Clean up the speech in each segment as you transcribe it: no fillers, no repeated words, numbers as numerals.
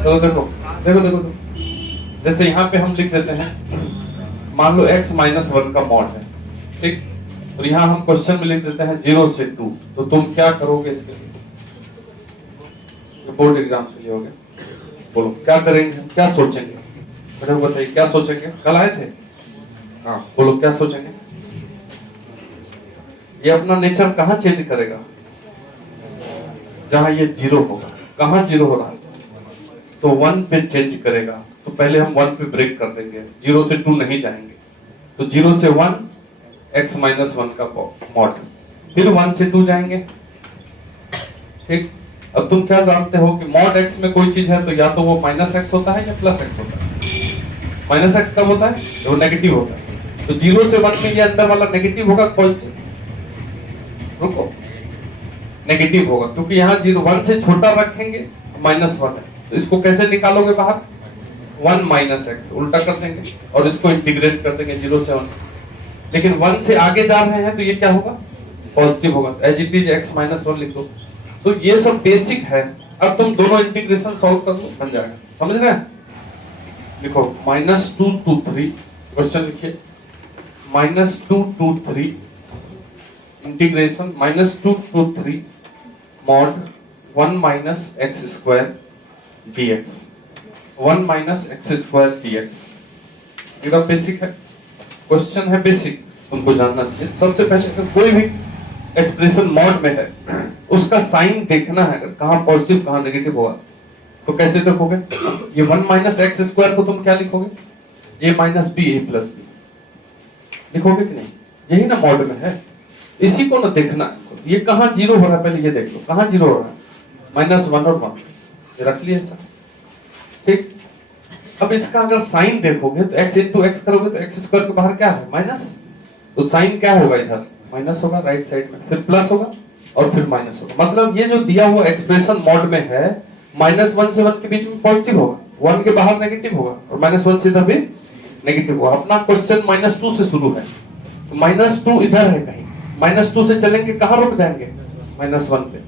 चलो देखो देखो देखो, जैसे यहाँ पे हम लिख देते हैं, मान लो x माइनस 1 का मॉड है, ठीक, और यहाँ हम क्वेश्चन में लिख देते हैं 0 से 2, तो तुम क्या करोगे इसके लिए? बोर्ड एग्जाम के लिए हो गया, बोलो क्या करेंगे, क्या सोचेंगे, मुझे बताइए क्या सोचेंगे, कल आए थे, हाँ बोलो क्या सोचेंगे? ये अपना नेचर कहाँ चेंज करेगा? जहां ये 0 होगा। कहाँ 0 हो रहा है? तो 1 पे चेंज करेगा, तो पहले हम 1 पे ब्रेक कर देंगे, 0 से 2 नहीं जाएंगे, तो 0 से 1 x माइनस 1 का मॉड, फिर 1 से 2 जाएंगे, ठीक। अब तुम क्या जानते हो कि मॉड x में कोई चीज है तो या तो वो माइनस x होता है या प्लस x होता है। माइनस x कब होता है? वो नेगेटिव होता है, तो 0 से 1 में ये अंदर वाला नेगेटिव होगा पॉजिटिव? रुको, नेगेटिव होगा, क्योंकि यहाँ 0 1 से छोटा रखेंगे, माइनस 1 है, तो इसको कैसे निकालोगे बाहर? 1 माइनस x उल्टा कर देंगे और इसको इंटीग्रेट कर देंगे 0 से 1, लेकिन 1 से आगे जा रहे हैं तो ये क्या होगा? पॉजिटिव होगा, as it is x minus 1 लिख दो। तो ये सब बेसिक है, अब तुम दोनों इंटीग्रेशन सॉल्व कर लो, बन जाएगा, समझ रहे हैं? लिखो -2 to 3, क्वेश्चन लिखिए -2 to 3 integration -2 to 3 mod 1 minus x square dx, 1 minus x square dx। ये बेसिक है, क्वेश्चन है बेसिक, तुमको जानना चाहिए। सबसे पहले अगर कोई भी एक्सप्रेशन मॉड में है, उसका साइन देखना है, अगर कहाँ पॉजिटिव कहाँ नेगेटिव होगा, तो कैसे देखोगे? ये 1 माइनस एक्स स्क्वायर को तुम क्या लिखोगे? a minus B A plus B लिखोगे कि नहीं? यही ना मॉड में है, इसी को ना देखना है। ये कहाँ 0 हो रहा है, पहले ये देख लो कहाँ 0 हो रहा है, -1 और 1 रख लिया सर, ठीक। अब इसका अगर साइन देखोगे तो x इंटू एक्स करोगे तो एक्स स्क्वायर के बाहर क्या है? माइनस, तो साइन क्या होगा? इधर माइनस होगा राइट साइड में, फिर प्लस होगा और फिर माइनस होगा। मतलब ये जो दिया हुआ एक्सप्रेशन मॉड में है, -1 से 1 के बीच में पॉजिटिव होगा, 1 के बाहर नेगेटिव होगा, और -1 से इधर भी नेगेटिव होगा। अपना क्वेश्चन -2 से शुरू है, तो -2 इधर है कहीं, -2 से चलेंगे कहाँ रुक जाएंगे? -1 पे,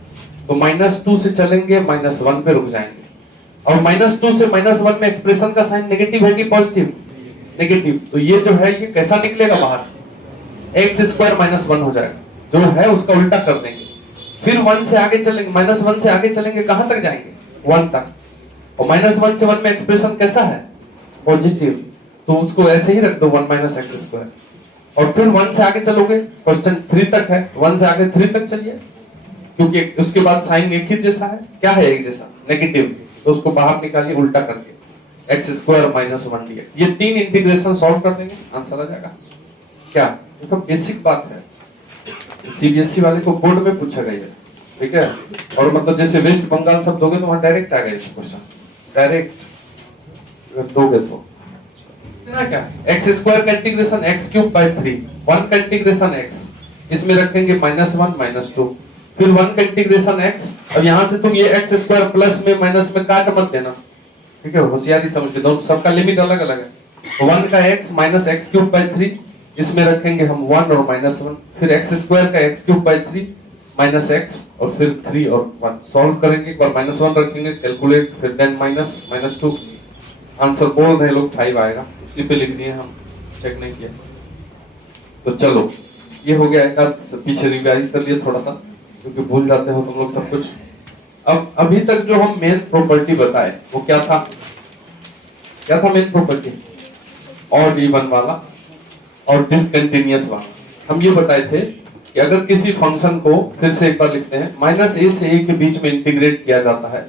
तो -2 से चलेंगे -1 पे रुक जाएंगे, और -2 से -1 में एक्सप्रेशन का साइन नेगेटिव है कि पॉजिटिव? नेगेटिव, तो ये जो है ये कैसा निकलेगा बाहर? एक्स स्क्वायर -1 हो जाएगा, जो है उसका उल्टा कर देंगे, फिर 1 से आगे चलेंगे, -1 से आगे चलेंगे, कहां तक जाएंगे? 1 तक, और -1 से 1 में एक्सप्रेशन कैसा है? पॉजिटिव, तो उसको ऐसे ही रख दो 1 माइनस एक्स स्क्वायर, और फिर 1 से आगे चलोगे, क्वेश्चन 3 तक है, 1 से आगे 3 तक चलिए, क्योंकि उसके बाद साइन एक ही जैसा है, क्या है एक जैसा? नेगेटिव, तो उसको बाहर निकालिए उल्टा करके, एक्स स्क्वायर -1 dx। ये 3 इंटीग्रेशन सॉल्व कर देंगे, आंसर आ जाएगा। क्या? ये तो बेसिक बात है, सीबीएसई वाले को बोर्ड में पूछा गया है, ठीक है। और मतलब जैसे वेस्ट बंगाल सब दोगे तो वहां डायरेक्ट आ गए क्वेश्चन, डायरेक्ट दोगे तो ना क्या, एक्स स्क्वायर का इंटीग्रेशन एक्स क्यूब बाय 3, 1 का इंटीग्रेशन एक्स, इसमें रखेंगे -1 -2, फिर 1 का इंटीग्रेशन एक्स, और यहां से तुम ये एक्स स्क्वायर प्लस में माइनस में काट मत देना, ठीक है, होशियारी समझ के, दोनों सबका लिमिट अलग अलग है। 1 का x minus x cube by 3, इसमें रखेंगे हम 1 और -1, फिर एक्स स्क्वायर का x cube by 3 minus x, और फिर 3 और 1 सॉल्व करेंगे, एक बार -1 रखेंगे, कैलकुलेट, फिर देन -2, आंसर बोल रहे लोग 5 आएगा, उसी पे लिख दिए हम, चेक नहीं किया। तो चलो ये हो गया, एक आध पीछे रिवाइज कर लिए थोड़ा सा, क्योंकि भूल जाते हो तुम लोग सब कुछ। अब अभी तक जो हम मेन प्रॉपर्टी बताए वो क्या था? क्या था मेन प्रॉपर्टी? ऑड इवन वाला और डिसकंटिन्यूअस वाला। हम ये बताए थे कि अगर किसी फंक्शन को, फिर से एक बार लिखते हैं, -a से a के बीच में इंटीग्रेट किया जाता है,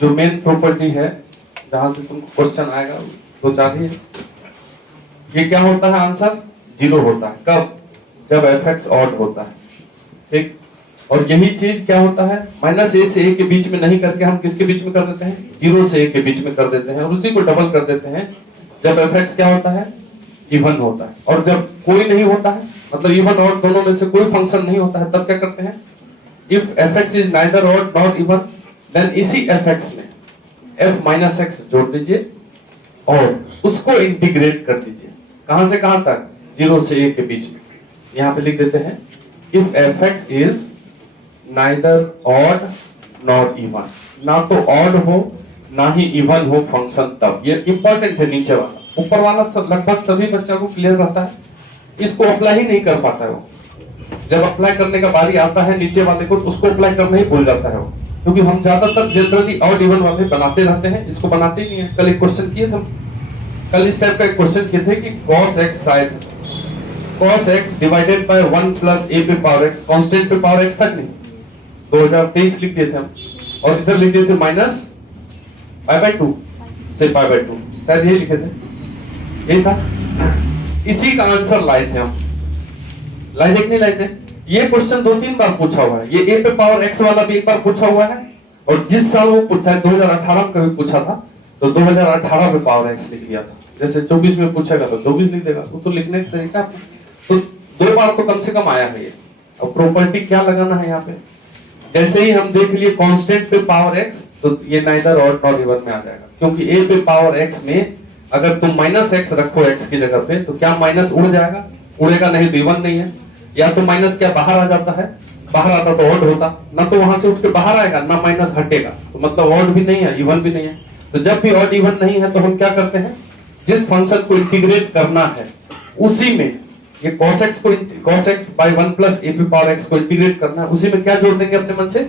जो मेन प्रॉपर्टी है, जहां से तुमको क्वेश्चन आएगा तो चाहिए, ये क्या होता है? आंसर 0 होता है। कब? जब fx ऑड होता है, ठीक। और यही चीज क्या होता है? -a से a के बीच में नहीं करके हम किसके बीच में कर देते हैं? 0 से a के बीच में कर देते हैं, और उसी को डबल कर देते हैं जब fx क्या होता है? इवन होता है। और जब कोई नहीं होता है, मतलब इवन और दोनों में से कोई फंक्शन नहीं होता है, तब क्या करते हैं? If fx is neither odd not even, then इसी fx में f माइनस एक्स जोड़ दीजिए और उसको इंटीग्रेट कर दीजिए, कहां से कहां तक? 0 से a के बीच में। यहां पे लिख देते हैं if fx is neither odd not even, ना तो ऑड हो ना ही इवन हो फंक्शन तब। ये इंपॉर्टेंट है नीचे वाला। ऊपर वाला सब लगभग सभी बच्चों को क्लियर रहता है, इसको अप्लाई ही नहीं कर पाता है वो। जब अप्लाई करने का बारी आता है नीचे वाले को, तो उसको अप्लाई करना ही भूल जाता है वो, क्योंकि हम ज्यादातर जनरली ऑड इवन वाले बनाते रहते हैं, इसको बनाते ही नहीं है। कल एक क्वेश्चन किए थे हम, कल इस टाइप का एक क्वेश्चन किए थे कि cos x शायद cos x divided by 1 plus a पे पावर x, कांस्टेंट पे पावर x तक नहीं, 2023 लिख दिए थे हम, और इधर लिख दिए थे माइनस पाई बाय 2 से पाई बाय 2, शायद यही लिखे थे, यही था। इसी का आंसर लाए थे हम, लाए थे कि नहीं लाए थे? ये क्वेश्चन 2-3 बार पूछा हुआ है। ये a पे पावर x वाला भी एक बार पूछा हुआ है, और जिस साल वो पूछा है 2018 में कभी पूछा था, तो 2018 पे पावर x लिख लिया था। जैसे 24 में पूछेगा तो 24 लिख देगा, वो तो लिखने का तरीका। तो 2 बार तो कम से कम आया है ये। अब प्रॉपर्टी क्या लगाना है यहाँ पे? जैसे ही हम देख लिए कांस्टेंट पे पावर x, तो ये नाइदर ऑड नॉट इवन में आ जाएगा, क्योंकि a पे पावर x में अगर तुम माइनस x रखो x की जगह पे, तो क्या माइनस उड़ जाएगा? उड़ेगा नहीं, तो इवन नहीं है। या तो माइनस क्या बाहर आ जाता है, बाहर आता तो ऑड होता ना, तो वहां से उठ के बाहर आएगा ना, माइनस हटेगा, तो मतलब ऑड भी नहीं है इवन भी नहीं है। तो जब भी ऑड इवन नहीं है तो हम क्या करते हैं, जिस फंक्शन को इंटीग्रेट करना है उसी में ये cos x by 1 plus a पे पावर x को इंटीग्रेट करना है, उसी में क्या जोड़ देंगे अपने मन से,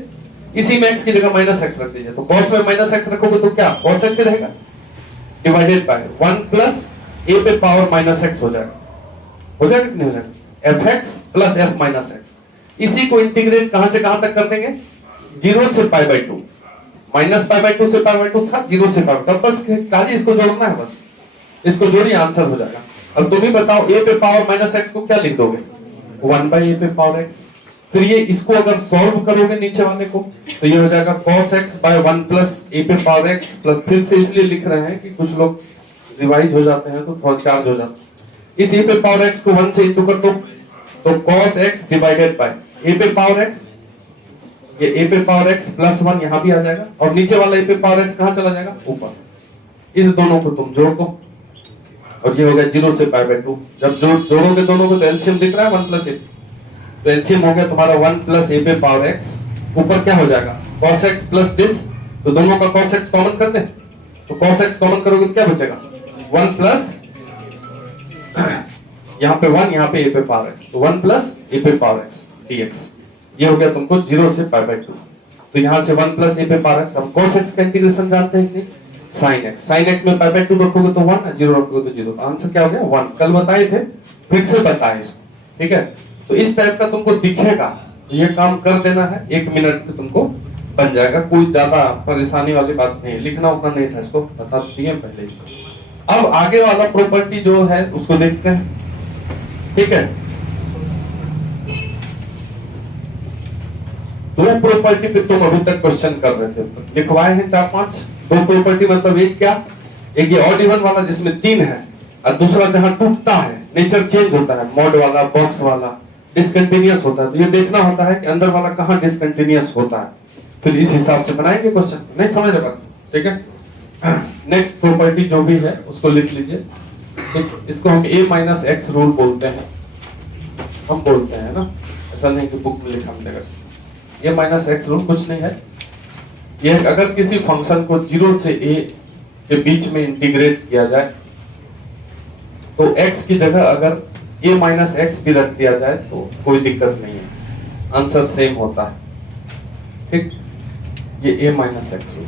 इसी में x की जगह माइनस x रख दीजिए। तो cos में माइनस x रखोगे तो क्या cos x ही रहेगा, डिवाइडेड बाय 1 प्लस a पे पावर माइनस x हो जाएगा। हो जाएगा कि नहीं हो जाएगा? fx plus f minus x। इसी को इंटीग्रेट कहां से कहां तक कर देंगे, 0 से pi by 2, minus pi by 2 से पाई बाय 2 था, 0 से पाई बाय 2, बस खाली इसको जोड़ना है, बस इसको जोड़िए आंसर हो जाएगा। अब तुम ही बताओ a पे पावर माइनस x को क्या लिख दोगे, 1 बाई a पे पावर x। फिर ये इसको अगर सॉल्व करोगे नीचे वाले को, तो ये हो जाएगा cos x by 1 plus a पे पावर x प्लस, फिर से इसलिए लिख रहे हैं कि कुछ लोग रिवाइज हो जाते हैं तो थोड़ा चार्ज हो जाता है। इस a पे पावर x को 1 से इंटू कर दो, तो cos x divided by a पे पावर x, ये a पे पावर x प्लस 1 यहां भी आ जाएगा, और नीचे वाला a पे पावर x कहां चला जाएगा, ऊपर। इस दोनों को तुम जोड़ दो, और ये हो गया 0 से पाई बाय 2। जब जोड़ोगे दोनों को तो एलसीएम दिख रहा है 1 प्लस a, तो एलसीएम हो गया तुम्हारा 1 प्लस a पे पावर x, ऊपर क्या हो जाएगा cos x प्लस दिस, तो दोनों का cos x कॉमन कर दे, तो cos x कॉमन करोगे तो क्या बचेगा, 1 प्लस यहाँ पे 1, यहाँ पे a पे पावर x, तो 1 प्लस a पे पावर x dx। ये हो गया तुमको 0 से पाई बाय 2। तो यहाँ से 1 प्लस a पे पावर x, हम cos x का इंटीग्रेशन जानते हैं कि sin x में पाई बाय 2 रखोगे तो 1, 0 रखोगे तो 0, तो आंसर क्या हो गया 1। कल बताए थे, फिर से बताए इसको, ठीक है। तो इस टाइप का तुमको दिखेगा, तो ये काम कर देना है, 1 मिनट में तुमको बन जाएगा, कोई ज्यादा परेशानी वाली बात नहीं, लिखना उतना नहीं था, इसको बता दिए पहले ही। अब आगे वाला प्रॉपर्टी जो है उसको देखते हैं, ठीक है। दो प्रॉपर्टी पे तुम अभी तक क्वेश्चन कर रहे थे, लिखवाए हैं 4-5। दो प्रॉपर्टी मतलब एक क्या, एक ये ऑड इवन वाला जिसमें 3 है, और दूसरा जहां टूटता है, नेचर चेंज होता है, मॉड वाला, बॉक्स वाला, डिसकंटिन्यूअस होता है। तो ये देखना होता है कि अंदर वाला कहां डिसकंटिन्यूअस होता है, फिर इस हिसाब से बनाएंगे क्वेश्चन। नहीं समझ रहे बात, ठीक है। नेक्स्ट प्रॉपर्टी जो भी है उसको लिख लीजिए। तो इसको हम a माइनस एक्स रूल बोलते हैं, हम बोलते हैं ना, ऐसा नहीं कि बुक में लिखा मिलेगा। a माइनस एक्स रूल कुछ नहीं है, ये अगर किसी फंक्शन को 0 से a के बीच में इंटीग्रेट किया जाए, तो x की जगह अगर a माइनस एक्स भी रख दिया जाए तो कोई दिक्कत नहीं है, आंसर सेम होता है, ठीक। ये a माइनस एक्स रूल,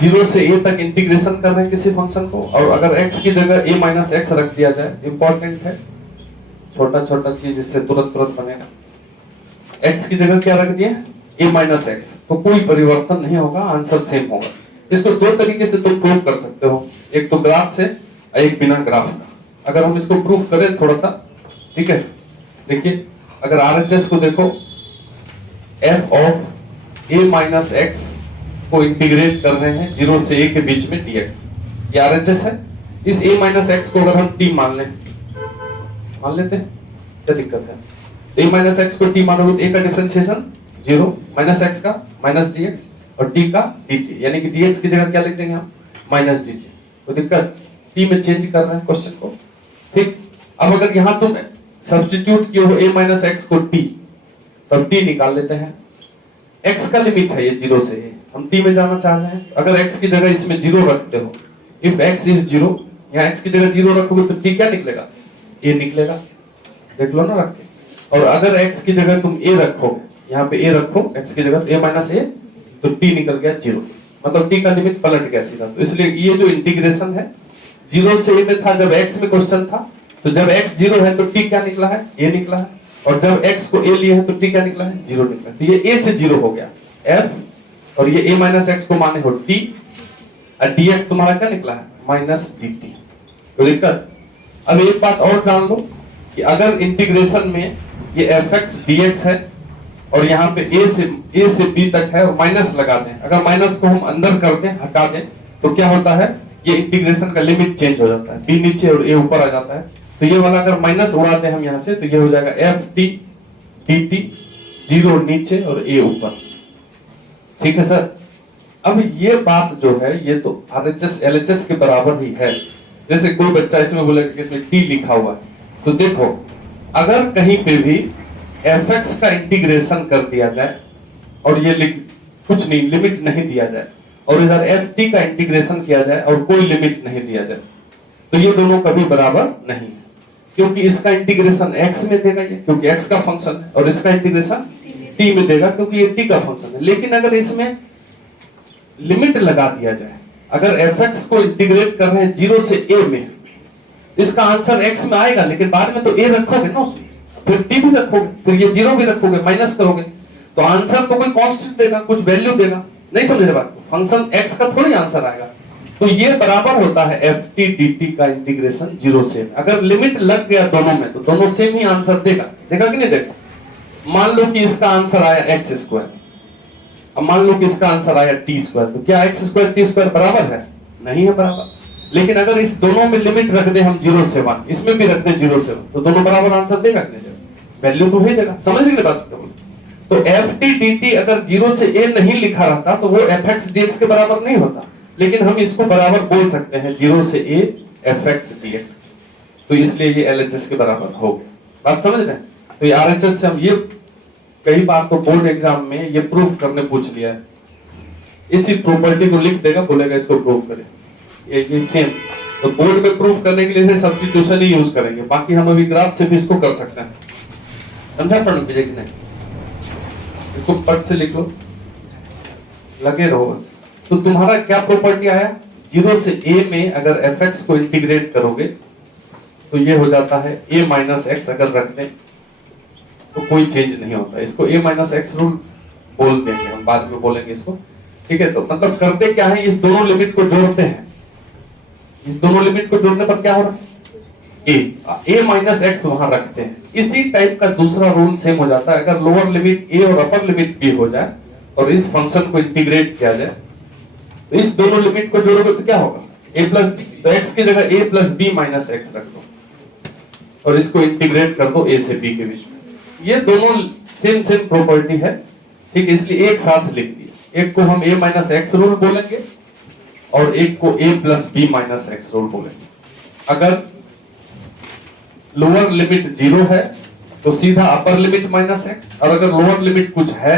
0 से a तक इंटीग्रेशन कर रहे हैं किसी फंक्शन को, और अगर x की जगह a माइनस एक्स रख दिया जाए, इंपॉर्टेंट है, छोटा छोटा चीज इससे तुरंत बनेगा। x की जगह क्या रख दिया, a माइनस एक्स, तो कोई परिवर्तन नहीं होगा, आंसर सेम होगा। इसको 2 तरीके से तुम प्रूव कर सकते हो, एक तो ग्राफ से, एक बिना ग्राफ का। अगर हम इसको प्रूव करें थोड़ा सा, ठीक है, देखिए अगर RHS को देखो, f of a minus x को इंटीग्रेट कर रहे हैं 0 से a के बीच में dx, ये RHS है। इस a माइनस एक्स को अगर हम t मान लेते हैं, क्या दिक्कत है, a माइनस एक्स को t मानोगे तो a का डिफरेंशिएशन 0, माइनस एक्स का माइनस dx, और t का dt, यानी कि dx की जगह क्या लिख देंगे हम, माइनस dt। तो दिक्कत, t में चेंज कर रहे हैं क्वेश्चन को, ठीक। अब अगर यहां तुम सब्स्टिट्यूट किए हो a माइनस एक्स को t, तब t निकाल लेते हैं। x का लिमिट है ये 0 से a, हम टी में जाना चाह रहे हैं। अगर x की जगह इसमें 0 रखते हो, इफ x इज 0, यहाँ x की जगह 0 रखोगे तो t क्या निकलेगा? a निकलेगा। देख लो ना रख के। और अगर x की जगह तुम a रखो, यहाँ पे a रखो x की जगह, a माइनस a, तो t निकल गया 0, मतलब t का लिमिट पलट गया सीधा। तो इसलिए ये जो इंटीग्रेशन है 0 से a में था जब x में क्वेश्चन था, तो जब x 0 है तो t क्या निकला है? a निकला है। और जब x को a लिए है तो t क्या निकला है? 0 निकला। तो ये a से 0 हो गया f, और ये a माइनस x को माने हो t, और dx तुम्हारा क्या निकला है? Minus dt। तो दिक्कत। अब एक बात और जान लो कि अगर इंटीग्रेशन में ये fx dx है और यहाँ पे a से b तक है और माइनस लगा दें, अगर माइनस को हम अंदर कर दें, हटा दें, तो क्या होता है? ये इंटीग्रेशन का लिमिट चेंज हो जाता है, b नीचे और a ऊपर आ जाता है। तो ये वाला अगर माइनस उड़ाते हैं हम यहाँ से, तो ये हो जाएगा ft dt, 0 नीचे और a ऊपर। ठीक है सर। अब ये बात जो है ये तो RHS LHS के बराबर ही है। जैसे कोई बच्चा इसमें बोलेगा कि इसमें t लिखा हुआ है, तो देखो अगर कहीं पे भी fx का इंटीग्रेशन कर दिया जाए और ये कुछ नहीं, लिमिट नहीं दिया जाए, और इधर ft का इंटीग्रेशन किया जाए और कोई लिमिट नहीं दिया जाए, तो ये दोनों कभी बराबर नहीं है। क्योंकि इसका इंटीग्रेशन x में देगा ये, क्योंकि x का फंक्शन है, और इसका इंटीग्रेशन t में देगा क्योंकि ये t का फंक्शन है। लेकिन अगर इसमें लिमिट लगा दिया जाए, अगर fx को इंटीग्रेट कर रहे हैं 0 से a में, इसका आंसर x में आएगा, लेकिन बाद में तो a रखोगे ना उसमें, फिर t भी रखोगे, फिर ये 0 भी रखोगे, माइनस करोगे, तो आंसर तो कोई कांस्टेंट देगा, कुछ वैल्यू देगा। नहीं समझ रहे बात को? फंक्शन x का थोड़ी आंसर आएगा। तो ये बराबर होता है ft dt का इंटीग्रेशन 0 से। अगर लिमिट लग गया दोनों में, तो दोनों सेम ही आंसर देगा। देखा कि नहीं देखा? मान लो कि इसका आंसर आया x स्क्वायर, अब मान लो कि इसका आंसर आया t स्क्वायर, तो क्या x स्क्वायर t स्क्वायर बराबर है? नहीं है बराबर। लेकिन अगर इस दोनों में लिमिट रख दे हम 0 से 1, इसमें भी रख दे 0 से 1, तो दोनों बराबर आंसर देगा कि नहीं? वैल्यू तो ही देगा। समझ गए बात? तो ft dt अगर 0 से a नहीं लिखा रहता तो वो fx dx के बराबर नहीं होता, लेकिन हम इसको बराबर बोल सकते हैं 0 से a fx dx, तो इसलिए ये LHS के बराबर हो गया। बात समझ रहे हैं? तो ये RHS से हम ये कई बार तो बोर्ड एग्जाम में ये प्रूफ करने पूछ लिया है। इसी प्रॉपर्टी को लिख देगा, बोलेगा इसको प्रूव करें, ये सेम। तो बोर्ड में प्रूफ करने के लिए सब्स्टिट्यूशन ही यूज करेंगे, बाकी हम अभी ग्राफ से भी इसको कर सकते हैं। समझा पढ़ने की नहीं? इसको पट से लिख लो, लगे रहो बस। तो तुम्हारा क्या प्रॉपर्टी आया? 0 से a में अगर fx को इंटीग्रेट करोगे तो ये हो जाता है a माइनस एक्स। अगर रख दें तो कोई चेंज नहीं होता। इसको a माइनस एक्स रूल बोल देंगे, हम बाद में बोलेंगे इसको। ठीक है, तो मतलब करते क्या है, इस दोनों लिमिट को जोड़ते हैं। इस दोनों लिमिट को जोड़ने पर क्या हो रहा है? a माइनस एक्स वहां रखते हैं। इसी टाइप का दूसरा रूल सेम हो जाता है। अगर लोअर लिमिट a और अपर लिमिट b हो जाए और इस फंक्शन को इंटीग्रेट किया जाए, तो इस दोनों लिमिट को जोड़ोगे तो क्या होगा? a plus B. तो x की जगह a plus B minus x रख दो और इसको इंटीग्रेट कर दो a से b के बीच में। ये दोनों सेम सेम प्रॉपर्टी है, ठीक है, इसलिए एक साथ लिख दिए। एक को हम a माइनस एक्स रूल बोलेंगे और एक को a plus B minus x rule बोलेंगे। अगर लोअर लिमिट 0 है तो सीधा अपर लिमिट माइनस एक्स, और अगर लोअर लिमिट कुछ है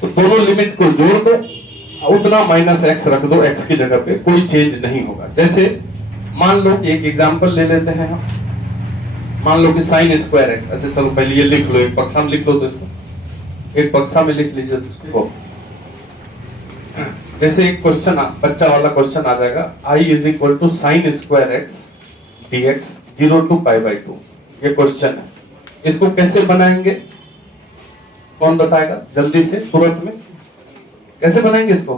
तो दोनों लिमिट को जोड़ दो, उतना माइनस एक्स रख दो x की जगह पे, कोई चेंज नहीं होगा। जैसे मान लो कि एक एग्जांपल ले लेते हैं हम, मान लो कि साइन स्क्वायर एक्स। अच्छा चलो पहले ये लिख लो, एक बक्सा में लिख लो, तो इसको एक बक्सा में लिख लीजिए। तो जैसे एक क्वेश्चन बच्चा वाला क्वेश्चन आ जाएगा, i is equal to sine square x dx 0 to π/2। ये क्वेश्चन है, इसको कैसे बनाएंगे? कौन बताएगा जल्दी से, तुरंत में कैसे बनाएंगे इसको?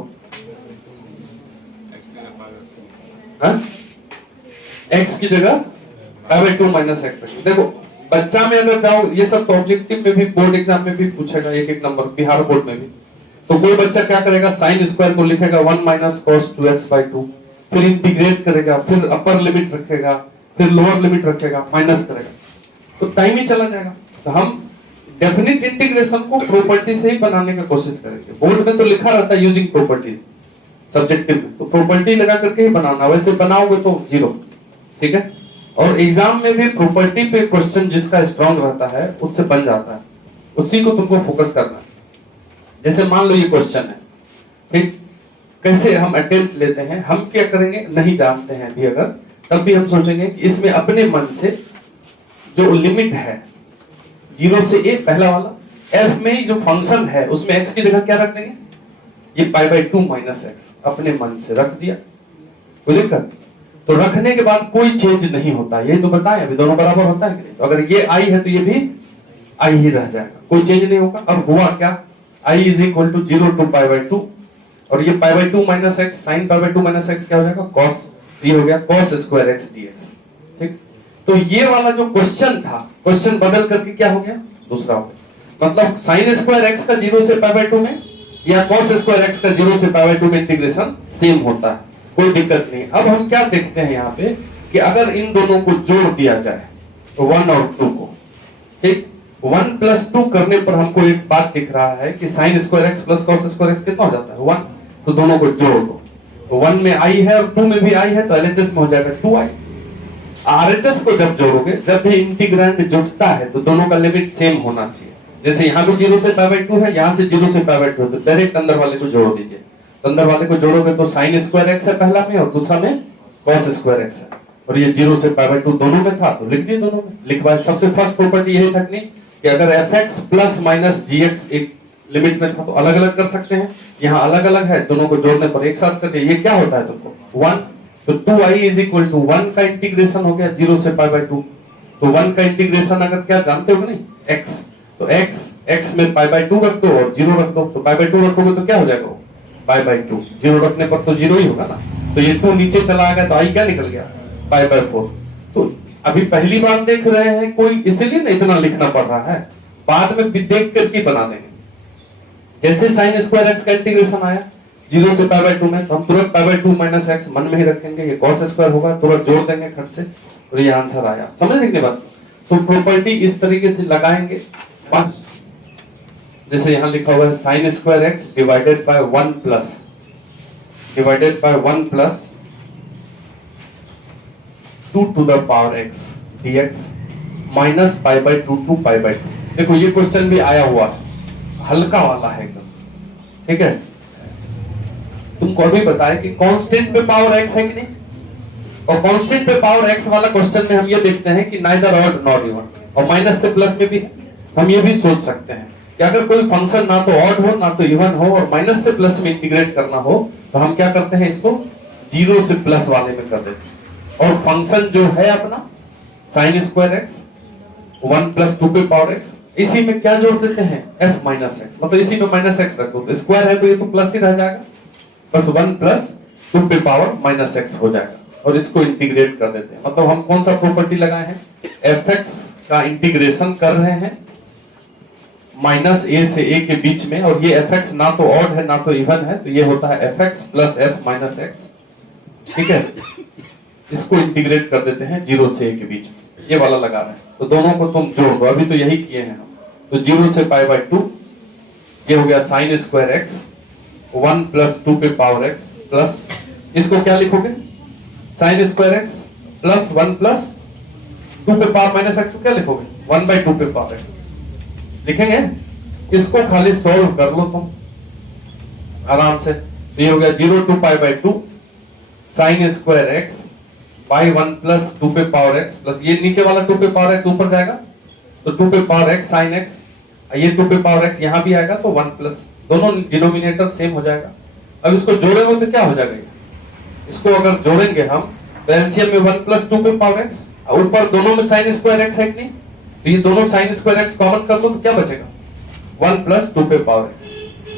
x की जगह π/2 माइनस एक्स रखिए। देखो बच्चा में अगर जाओ, ये सब तो ऑब्जेक्टिव में भी, बोर्ड एग्जाम में भी पूछेगा, एक एक नंबर, बिहार बोर्ड में भी। तो कोई बच्चा क्या करेगा, साइन स्क्वायर को लिखेगा 1 माइनस cos 2x/2, फिर इंटीग्रेट करेगा, फिर अपर लिमिट रखेगा, फिर लोअर लिमिट रखेगा, माइनस करेगा, तो टाइम ही चला जाएगा। तो हम डेफिनेट इंटीग्रेशन को प्रॉपर्टी से ही बनाने की कोशिश करेंगे। बोर्ड में तो लिखा रहता है यूजिंग प्रॉपर्टी, सब्जेक्टिव में तो प्रॉपर्टी लगा करके ही बनाना, वैसे बनाओगे तो 0। ठीक है, और एग्जाम में भी प्रॉपर्टी पे क्वेश्चन जिसका स्ट्रांग रहता है उससे बन जाता है, उसी को तुमको फोकस करना है। जैसे मान लो ये क्वेश्चन है, ठीक, कैसे हम अटेम्प्ट लेते हैं, हम क्या करेंगे नहीं जानते हैं अभी, अगर तब भी हम सोचेंगे कि इसमें अपने मन से जो लिमिट है 0 से a पहला वाला, f में जो फंक्शन है उसमें x की जगह क्या रख देंगे, ये π/2 माइनस x अपने मन से रख दिया, कोई दिक्कत? तो रखने के बाद कोई चेंज नहीं होता, यही तो बताएं, अभी दोनों बराबर होता है कि नहीं? तो अगर ये i है तो ये भी i ही रह जाएगा, कोई चेंज नहीं होगा। अब हुआ क्या, i is equal to 0 to π/2, और ये π/2 minus x sine π/2 minus x क्या हो जाएगा, cos, ये हो गया cos स्क्वायर x dx। ठीक, तो ये वाला जो क्वेश्चन था, क्वेश्चन बदल करके क्या हो गया, दूसरा हो गया। मतलब साइन स्क्वायर x का 0 से π/2 में या cos स्क्वायर x का 0 से π/2 में इंटीग्रेशन सेम होता है, कोई दिक्कत नहीं। अब हम क्या देखते हैं यहाँ पे कि अगर इन दोनों को जोड़ दिया जाए 1 और 2 को, ठीक, 1 प्लस 2 करने पर हमको एक बात दिख रहा है कि sign square x plus cos square x कितना हो जाता है 1, तो दोनों को जोड़ दो, तो 1 में i है और 2 में भी i है, तो LHS में हो जाएगा 2i। RHS को जब जोड़ोगे, जब भी इंटीग्रैंड जुड़ता है तो दोनों का लिमिट सेम होना चाहिए। जैसे यहाँ पे 0 से π/2 है, यहाँ से 0 से π/2, तो डायरेक्ट अंदर वाले को जोड़ दीजिए, तो अंदर वाले को जोड़ोगे तो साइन स्क्वायर एक्स है पहला में और दूसरा में कॉस स्क्वायर एक्स है, और ये 0 से π/2 दोनों में था तो लिख दिए, दोनों में लिखवाए। सबसे फर्स्ट प्रॉपर्टी यही था कि अगर fx प्लस माइनस gx एक लिमिट में था तो अलग अलग कर सकते हैं, यहाँ अलग अलग है, दोनों को जोड़ने पर एक साथ करके ये क्या होता है तुमको 1, तो 2i इज इक्वल टू 1 का इंटीग्रेशन हो गया 0 से π/2, तो 1 का इंटीग्रेशन अगर क्या जानते हो नहीं x, तो x में π/2 रख दो और 0 रख दो, तो π/2 रखोगे तो क्या हो जाएगा π/2, 0 रखने पर तो 0 ही होगा ना, तो ये 2 नीचे चला आ गया तो i क्या निकल गया π/4। तो अभी पहली बार देख रहे हैं कोई, इसलिए ना इतना लिखना पड़ रहा है, बाद में भी देख करके बना देंगे। जैसे साइन स्क्वायर एक्स का इंटीग्रेशन आया 0 से π/2 में, तो हम तुरंत π/2 माइनस एक्स मन में ही रखेंगे, ये cos स्क्वायर होगा, तुरंत जोड़ देंगे खट से और ये आंसर आया। समझ लिखने बात, तो प्रॉपर्टी इस तरीके से लगाएंगे। जैसे यहाँ लिखा हुआ है sine square x divided by 1 plus 2 to the power x dx minus π/2 to π/2। देखो ये क्वेश्चन भी आया हुआ है, हल्का वाला है एकदम, ठीक है। तुमको अभी बताया कि कांस्टेंट पे पावर x है कि नहीं, और कांस्टेंट पे पावर x वाला क्वेश्चन में हम ये देखते हैं कि नाइदर ऑड नॉट इवन, और माइनस से प्लस में भी हम ये भी सोच सकते हैं कि अगर कोई फंक्शन ना तो ऑड हो ना तो इवन हो और माइनस से प्लस में इंटीग्रेट करना हो, तो हम क्या करते हैं, इसको 0 से प्लस वाले में कर देते हैं। और फंक्शन जो है अपना साइन स्क्वायर एक्स 1 प्लस 2 पे पावर x, इसी में क्या जोड़ देते हैं f माइनस एक्स, मतलब इसी में माइनस एक्स रख दो, तो स्क्वायर है तो ये तो प्लस ही रह जाएगा, बस 1 प्लस 2 पे पावर माइनस एक्स हो जाएगा, और इसको इंटीग्रेट कर देते हैं। मतलब हम कौन सा प्रॉपर्टी लगाए हैं, fx का इंटीग्रेशन कर रहे हैं माइनस a से a के बीच में, और ये fx ना तो ऑड है ना तो इवन है, तो ये होता है fx plus f minus x, ठीक है। इसको इंटीग्रेट कर देते हैं 0 से a के बीच में, ये वाला लगा रहे हैं, तो दोनों को तुम जोड़ दो, अभी तो यही किए हैं हम। तो 0 से π/2 ये हो गया साइन स्क्वायर एक्स 1 प्लस 2 पे पावर x प्लस, इसको क्या लिखोगे, sign square x plus 1 plus 2 पे पावर माइनस एक्स को क्या लिखोगे 1/2 पे पावर x लिखेंगे। इसको खाली सॉल्व कर लो तुम आराम से, तो ये हो गया 0 to π/2 sine square x by 1 plus 2 पे पावर x प्लस, ये नीचे वाला 2 पे पावर x ऊपर जाएगा तो 2 पे पावर x साइन x, ये 2 पे पावर x यहाँ भी आएगा तो 1 प्लस, दोनों डिनोमिनेटर सेम हो जाएगा। अब इसको जोड़ेंगे तो क्या हो जाएगा, इसको अगर जोड़ेंगे हम तो एलसीएम में 1 प्लस 2 पे पावर x, ऊपर दोनों में साइन स्क्वायर x है कि नहीं, तो ये दोनों साइन स्क्वायर x कॉमन कर दो तो क्या बचेगा 1 प्लस 2 पे पावर x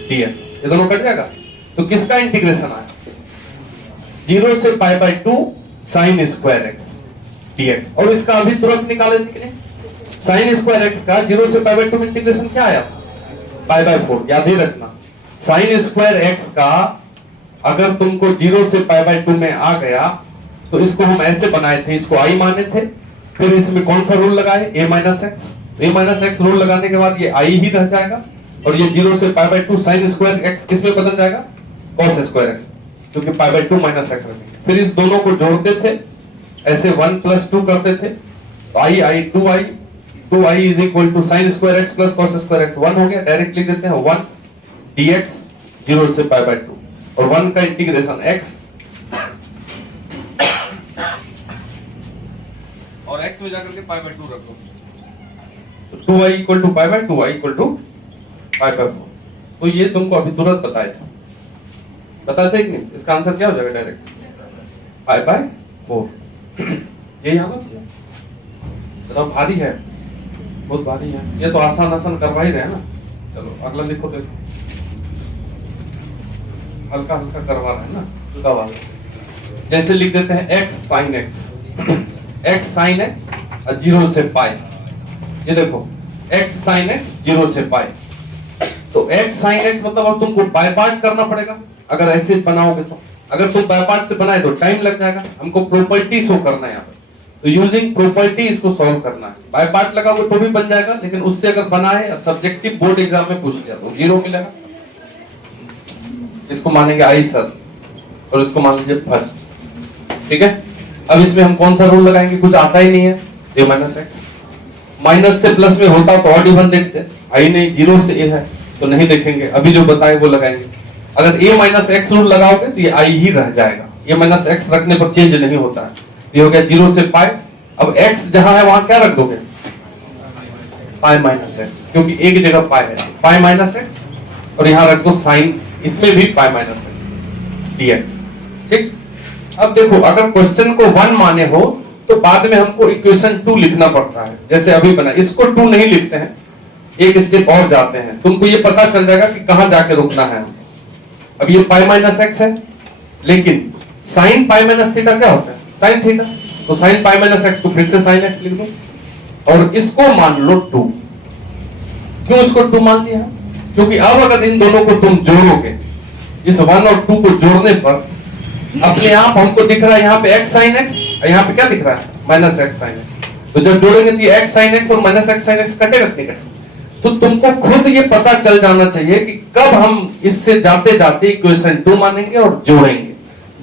dx, ये दोनों कट जाएगा। तो किसका इंटीग्रेशन आया 0 से π/2 साइन स्क्वायर एक्स dx, और इसका अभी तुरंत निकाले थे कि नहीं, साइन स्क्वायर एक्स का 0 से π/2 में इंटीग्रेशन क्या आया π/4, याद ही रखना। साइन स्क्वायर एक्स का अगर तुमको 0 से π/2 में आ गया तो इसको हम ऐसे बनाए थे, इसको i माने थे, फिर इसमें कौन सा रूल लगाए a माइनस एक्स रूल लगाने के बाद ये i ही रह जाएगा, और ये 0 से π/2 साइन स्क्वायर एक्स किसमें बदल जाएगा cos स्क्वायर एक्स, क्योंकि π/2 माइनस एक्स रखेंगे। फिर इस दोनों को जोड़ते थे, ऐसे 1 प्लस 2 करते थे, तो i 2i is equal to sine square x plus cos square x 1 हो गया, डायरेक्ट लिख देते हैं 1 dx 0 से π/2, और 1 का इंटीग्रेशन x और x में जाकर के π/2 रख दो, तो 2y equal to π/2, y equal to π/4। तो ये तुमको अभी तुरंत बताया था, बताते कि नहीं? इसका आंसर क्या हो जाएगा डायरेक्ट π/4। ये यहाँ पर जरा भारी है, बहुत भारी है, ये तो आसान आसान करवा ही रहे ना। चलो अगला लिखो, देखो हल्का हल्का करवा रहे हैं ना, जुदा वाला। जैसे लिख देते हैं x sin x, x sin x और 0 से पाई। ये देखो x sin x 0 से पाई, तो x sin x मतलब अब तुमको बाय पार्ट करना पड़ेगा अगर ऐसे बनाओगे तो। अगर तुम बाय पार्ट से बनाए तो टाइम लग जाएगा, हमको प्रॉपर्टी शो करना है यहाँ पे, तो यूजिंग प्रॉपर्टी इसको सॉल्व करना है। बाय पार्ट लगाओगे तो भी बन जाएगा, लेकिन उससे अगर बना है सब्जेक्टिव बोर्ड एग्जाम में पूछ लिया तो 0 मिलेगा। इसको मानेंगे आई सर और इसको मान लीजिए फर्स्ट, ठीक है। अब इसमें हम कौन सा रूल लगाएंगे? कुछ आता ही नहीं है, a माइनस एक्स। माइनस से प्लस में होता तो ऑड इवन देखते, आई नहीं, 0 से a है तो नहीं देखेंगे, अभी जो बताए वो लगाएंगे। अगर a माइनस एक्स रूल लगाओगे तो ये आई ही रह जाएगा, a माइनस एक्स रखने पर चेंज नहीं होता है। ये हो गया 0 से पाई। अब x जहां है वहां क्या रख दोगे? पाई माइनस एक्स, क्योंकि a की जगह पाई है, पाई माइनस एक्स और यहां रख दो साइन, इसमें भी पाई माइनस एक्स dx, ठीक। अब देखो अगर क्वेश्चन को 1 माने हो तो बाद में हमको इक्वेशन 2 लिखना पड़ता है, जैसे अभी बना। इसको 2 नहीं लिखते हैं, एक स्टेप और जाते हैं, तुमको ये पता चल जाएगा कि कहां जाके रुकना है। अब ये पाई माइनस एक्स है, लेकिन साइन पाई माइनस थीटा क्या होता है? साइन थीटा, तो साइन पाई माइनस एक्स को फिर से साइन एक्स लिख दो और इसको मान लो 2। क्यों इसको 2 मान लिया? क्योंकि अब अगर इन दोनों को तुम जोड़ोगे, इस 1 और 2 को जोड़ने पर अपने आप हमको दिख रहा है यहाँ पे x sin x और यहाँ पे क्या दिख रहा है? Minus x sin x। तो जब जोड़ेंगे तो ये x sin x और माइनस x sin x कटेगा नहीं कटेगा? तो तुमको खुद ये पता चल जाना चाहिए कि कब हम इससे जाते जाते इक्वेशन 2 मानेंगे और जोड़ेंगे।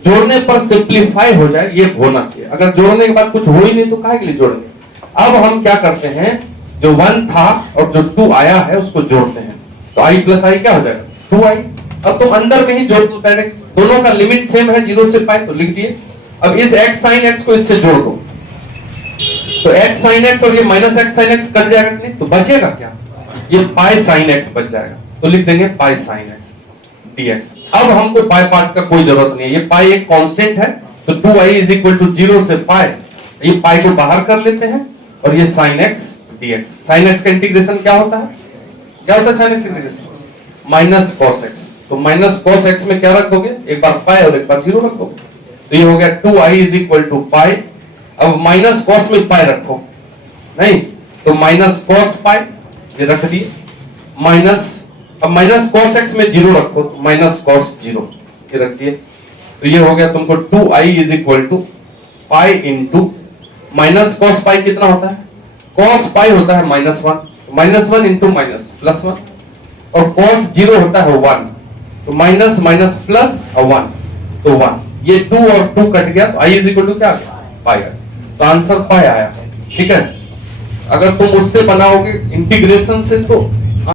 जोड़ने पर सिंप्लीफाई हो जाए ये होना चाहिए। अगर जोड़ने के बाद कुछ हो ही नहीं तो काहे के लिए जोड़ेंगे? अब हम क्या करते हैं, जो 1 था और जो 2 आया है उसको जोड़ते हैं, तो i प्लस आई क्या हो जाएगा? 2i। अब तुम अंदर में ही जोड़ दो डायरेक्ट, दोनों का लिमिट सेम है 0 से पाई, तो लिख दिए। अब इस x sin x को इससे जोड़ दो, तो x sin x और ये minus x sin x cut जाएगा कि नहीं? तो बचेगा क्या? ये पाई sin x बच जाएगा, तो लिख देंगे पाई sin x dx। अब हमको पाई पार्ट का कोई जरूरत नहीं है, ये पाई एक कांस्टेंट है, तो 2i इज इक्वल टू 0 से पाई, ये पाई को बाहर कर लेते हैं और ये sin x dx। sin x का इंटीग्रेशन क्या होता है? क्या होता है sin x integration? Minus cos x। तो माइनस cos x में क्या रख दोगे? एक बार पाई और एक बार 0 रख दोगे, तो ये हो गया 2i इज इक्वल टू पाई। अब माइनस cos में पाई रखो, नहीं तो माइनस cos पाई ये रख दिए, माइनस, अब माइनस cos x में 0 रखो तो माइनस cos 0 ये रख दिए, तो ये हो गया तुमको 2i is equal to pi into minus cos pi कितना होता है? cos पाई होता है -1, -1 इंटू माइनस प्लस 1, और cos 0 होता है 1, तो माइनस माइनस प्लस 1, तो 1। ये 2 और 2 कट गया, तो i इज इक्वल टू क्या आ गया? पाई। तो आंसर पाई आया, ठीक है। अगर तुम उससे बनाओगे इंटीग्रेशन से तो